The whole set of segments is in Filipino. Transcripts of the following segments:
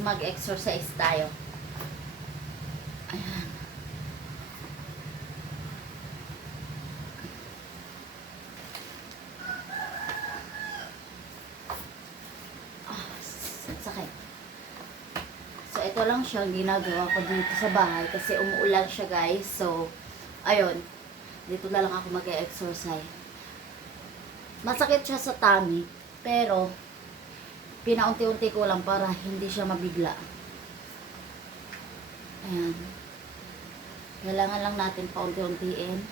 mag-exercise tayo. Ayan. Sakit. So, ito lang siya ang ginagawa ko dito sa bahay kasi umuulan siya, guys. So, ayun. Dito na lang ako mag-exercise. Masakit siya sa tummy, pero pinaunti-unti ko lang para hindi siya mabigla. Ayan. Kailangan lang natin paunti-untiin.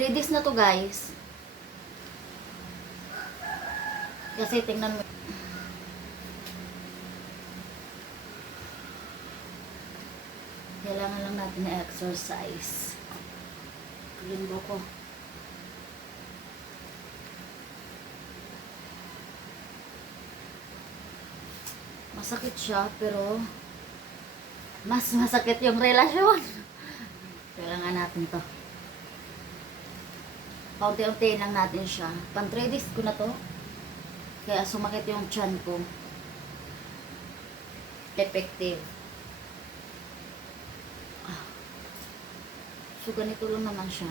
3 days na to, guys. Kasi tingnan mo. Kailangan lang natin na exercise. Limbo ko. Masakit siya, pero mas masakit yung relasyon. Kailangan natin to. Paunti-untiin lang natin siya. Pang 3 days ko na to. Kaya sumakit yung tiyan ko. Effective. So, ganito lang naman siya.